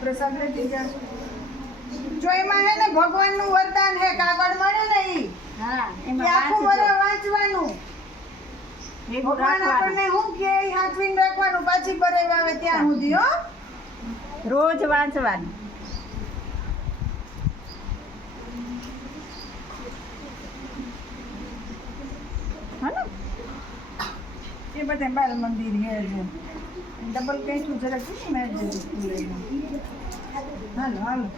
પ્રસાદ જો એમાં હે ને ભગવાનનું વરદાન હે કાગળ મળે ને ઈ. હા એ એમાં આખું વાંચજો. વાંચવાનું. ભગવાન આપણને કે હાથવીને રાખવાનું પાછી બરે આવે ત્યાં સુધી હો. રોજ વાંચવાનું. એ બધા બાલ મંદિર હે છે ડબલ જરાક શું મેચ જેવું ખુલે હાલો હાલો.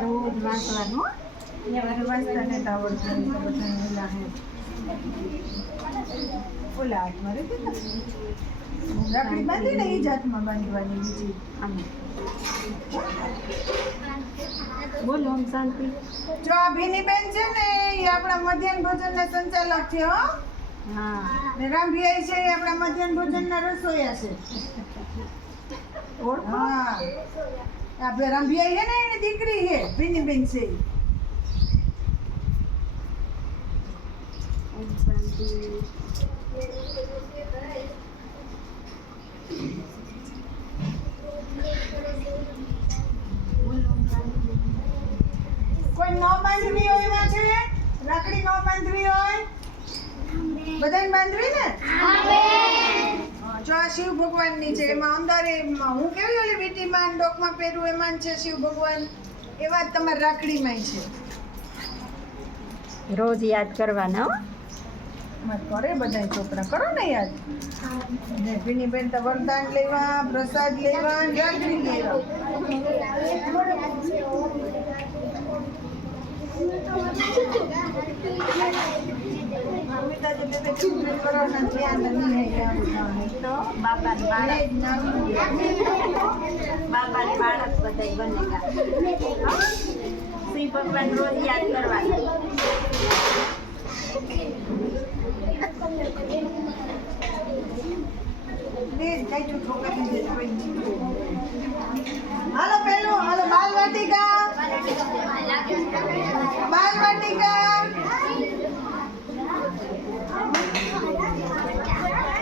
રોજ વાંચવાનું વાંચતા નથી આવડતું તો બધાને ઓલા ઓલા હાથમાં રાખડી બાંધી ને એ જાતમાં બાંધવાની બીજી. આમ. બોલો ઓમ શાંતિ. જો આ ભીની બેન છે ને એ આપણા મધ્યાહન ભોજનના સંચાલક છે હો. હા. ને રામભીઆઈ છે એ આપણા મધ્યાહન ભોજનના રસોઈયા છે. ઓળખો? હા. આ બે રામભીઆઈ છે ને એની દીકરી છે ભીની બેન છે. શાંતિ બોલો ઓમ શાંતિ કોઈ ન બાંધવી હોય એમાં છે રાખડી ન બાંધવી હોય બધાને બાંધવી ને? જો આ શિવ ભગવાનની છે. એમાં અંદર હું કેવી ઓલી વીટીમાં ડોકમાં પહેરું એમાં છે શિવ ભગવાન? એવા જ તમારી રાખડીમાં છે. રોજ યાદ કરવાના હો. મત કરે બધા છોકરા. કરો ને યાદ? ને ભીની બેન તો વરદાન લેવા પ્રસાદ લેવા રાખડી લેવા મમ્મી તો જે બે ચિંતન કરવાના ધ્યાન નહીં હે આમ તો બાપાને બાળક બાપાને બાળક બધાય બનેગા હો? શિવ ભગવાન રોજ યાદ કરવાના હાલો પેલું હાલો બાલ વાટિકા બાલ વાટિકા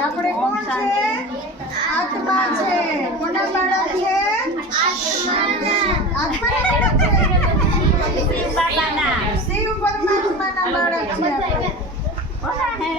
આપણે કોણ છે આત્મા છે કોના બાળક છે આત્માના બાળક છે શિવ બાબાના શિવ પરમાત્માના બાળક છે આપણે.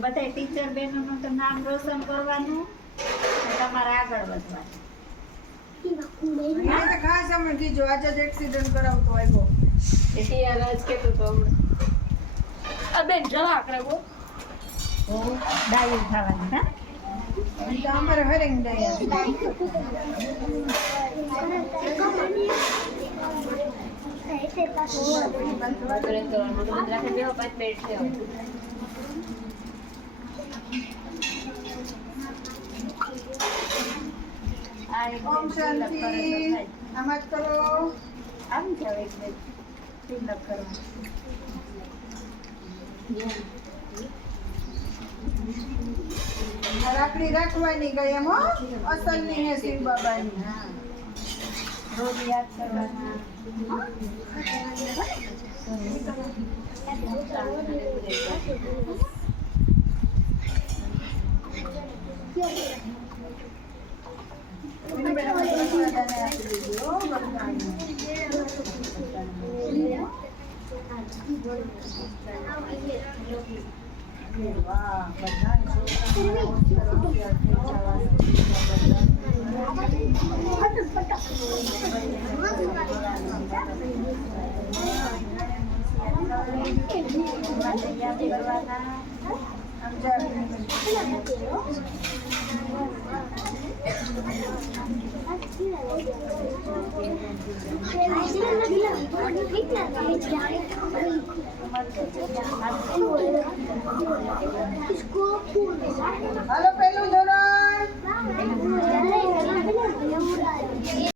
ને બધાય ટીચર બહેનોનું તો નામ રોશન કરવાનું અને તમારે આગળ વધવાનું. તો ખાસ અમે કીધું, આજે જ એક્સિડન્ટ કરાવતો આવ્યો. ડાયું થવાનું હા? અહીં તો અમારે હરેંગ દયા એક ઓમ બે તિલક કરે તો શાંતિ થાય. આમ જ કરો આમ જાવ એક બે તિલક કરવા આ રાખડી રાખવાની ગઈ એમ હો અસલની હે શિવ બાબાની હા રોજ યાદ કરવાના એને બેટા બધાને Hello, hello,